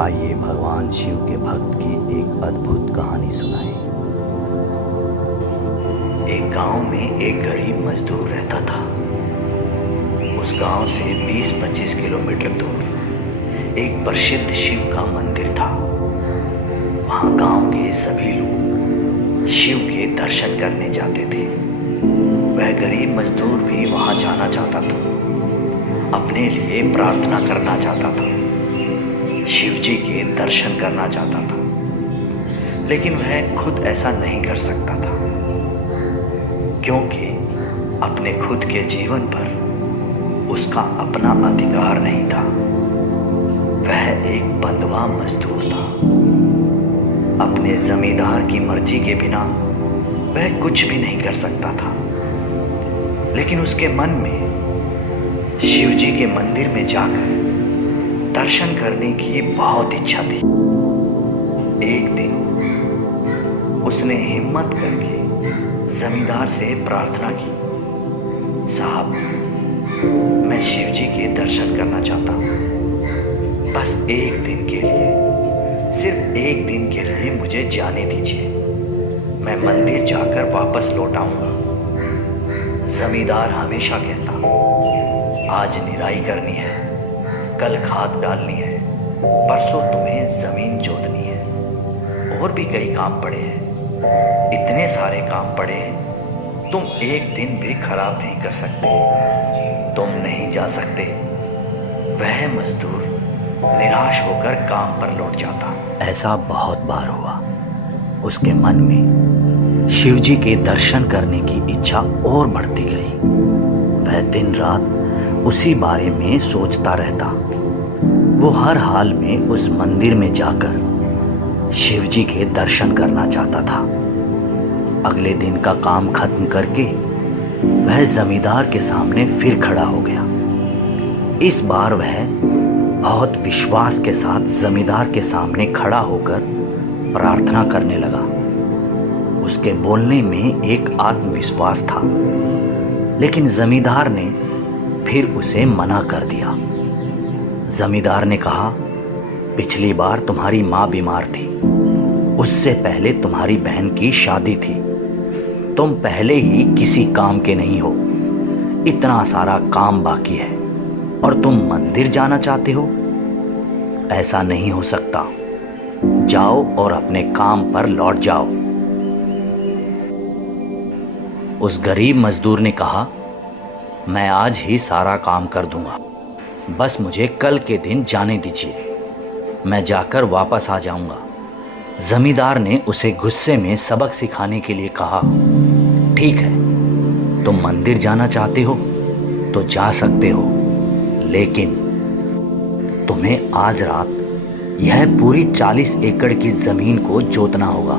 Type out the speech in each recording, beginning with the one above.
आइए भगवान शिव के भक्त की एक अद्भुत कहानी सुनाएं। एक गांव में एक गरीब मजदूर रहता था। उस गांव से 20-25 किलोमीटर दूर एक प्रसिद्ध शिव का मंदिर था। वहां गांव के सभी लोग शिव के दर्शन करने जाते थे। वह गरीब मजदूर भी वहां जाना चाहता था, अपने लिए प्रार्थना करना चाहता था, शिव जी के दर्शन करना चाहता था, लेकिन वह खुद ऐसा नहीं कर सकता था, क्योंकि अपने खुद के जीवन पर उसका अपना अधिकार नहीं था। वह एक बंधुआ मजदूर था। अपने जमींदार की मर्जी के बिना वह कुछ भी नहीं कर सकता था, लेकिन उसके मन में शिव जी के मंदिर में जाकर दर्शन करने की बहुत इच्छा थी। एक दिन उसने हिम्मत करके जमींदार से प्रार्थना की, साहब, मैं शिव जी के दर्शन करना चाहता हूँ। बस एक दिन के लिए, सिर्फ एक दिन के लिए मुझे जाने दीजिए। मैं मंदिर जाकर वापस लौट आऊंगा। जमींदार हमेशा कहता, आज निराई करनी है, कल खाद डालनी है, परसों तुम्हें जमीन जोतनी है, और भी कई काम पड़े हैं। इतने सारे काम पड़े हैं, तुम एक दिन भी खराब नहीं कर सकते। तुम नहीं जा सकते। वह मजदूर निराश होकर काम पर लौट जाता। ऐसा बहुत बार हुआ। उसके मन में शिव जी के दर्शन करने की इच्छा और बढ़ती गई। वह दिन रात उसी बारे में सोचता रहता। वो हर हाल में उस मंदिर में जाकर शिव जी के दर्शन करना चाहता था। अगले दिन का काम खत्म करके वह जमींदार के सामने फिर खड़ा हो गया। इस बार वह बहुत विश्वास के साथ जमींदार के सामने खड़ा होकर प्रार्थना करने लगा। उसके बोलने में एक आत्मविश्वास था, लेकिन जमींदार ने फिर उसे मना कर दिया। जमींदार ने कहा, पिछली बार तुम्हारी माँ बीमार थी, उससे पहले तुम्हारी बहन की शादी थी, तुम पहले ही किसी काम के नहीं हो, इतना सारा काम बाकी है और तुम मंदिर जाना चाहते हो? ऐसा नहीं हो सकता। जाओ और अपने काम पर लौट जाओ। उस गरीब मजदूर ने कहा, मैं आज ही सारा काम कर दूंगा, बस मुझे कल के दिन जाने दीजिए, मैं जाकर वापस आ जाऊंगा। जमींदार ने उसे गुस्से में सबक सिखाने के लिए कहा, ठीक है, तुम मंदिर जाना चाहते हो तो जा सकते हो, लेकिन तुम्हें आज रात यह पूरी 40 एकड़ की जमीन को जोतना होगा।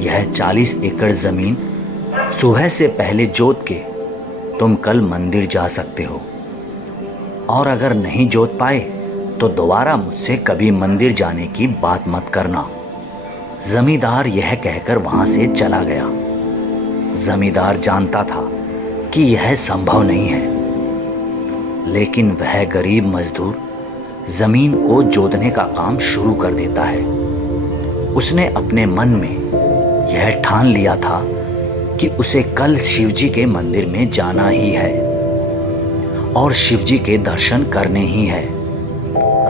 यह 40 एकड़ जमीन सुबह से पहले जोत के तुम कल मंदिर जा सकते हो, और अगर नहीं जोत पाए तो दोबारा मुझसे कभी मंदिर जाने की बात मत करना। जमींदार यह कहकर वहां से चला गया। जमींदार जानता था कि यह संभव नहीं है, लेकिन वह गरीब मजदूर जमीन को जोतने का काम शुरू कर देता है। उसने अपने मन में यह ठान लिया था कि उसे कल शिवजी के मंदिर में जाना ही है और शिवजी के दर्शन करने ही है।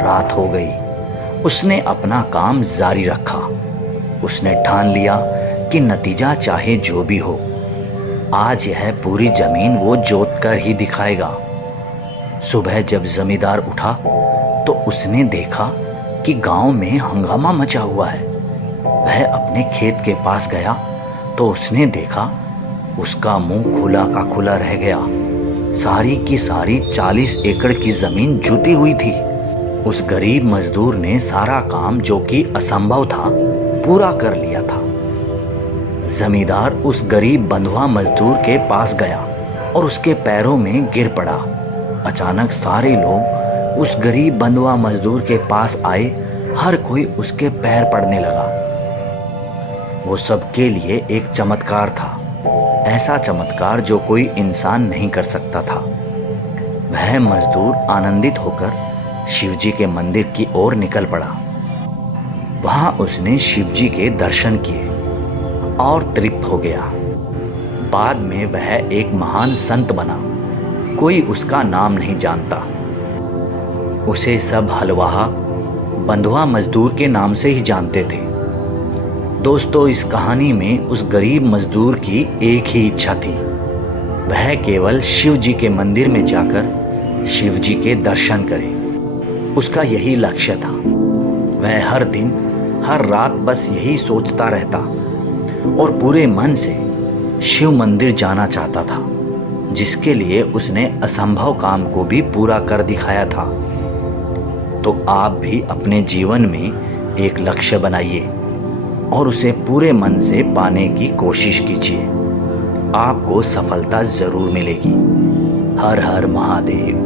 रात हो गई, उसने अपना काम जारी रखा। उसने ठान लिया कि नतीजा चाहे जो भी हो, आज यह पूरी जमीन वो जोत कर ही दिखाएगा। सुबह जब जमींदार उठा तो उसने देखा कि गांव में हंगामा मचा हुआ है। वह अपने खेत के पास गया तो उसने देखा उसका मुंह खुला का खुला रह गया। सारी की सारी 40 एकड़ की जमीन जुती हुई थी। उस गरीब मजदूर ने सारा काम, जो कि असंभव था, पूरा कर लिया था। जमींदार उस गरीब बंधुआ मजदूर के पास गया और उसके पैरों में गिर पड़ा। अचानक सारे लोग उस गरीब बंधुआ मजदूर के पास आए। हर कोई उसके पैर पड़ने लगा। वो सबके लिए एक चमत्कार था, ऐसा चमत्कार जो कोई इंसान नहीं कर सकता था। वह मजदूर आनंदित होकर शिवजी के मंदिर की ओर निकल पड़ा। वहां उसने शिव जी के दर्शन किए और तृप्त हो गया। बाद में वह एक महान संत बना। कोई उसका नाम नहीं जानता। उसे सब हलवाहा बंधुआ मजदूर के नाम से ही जानते थे। दोस्तों, इस कहानी में उस गरीब मजदूर की एक ही इच्छा थी। वह केवल शिव जी के मंदिर में जाकर शिव जी के दर्शन करे। उसका यही लक्ष्य था। वह हर दिन हर रात बस यही सोचता रहता और पूरे मन से शिव मंदिर जाना चाहता था, जिसके लिए उसने असंभव काम को भी पूरा कर दिखाया था। तो आप भी अपने जीवन में एक लक्ष्य बनाइए और उसे पूरे मन से पाने की कोशिश कीजिए। आपको सफलता जरूर मिलेगी। हर हर महादेव।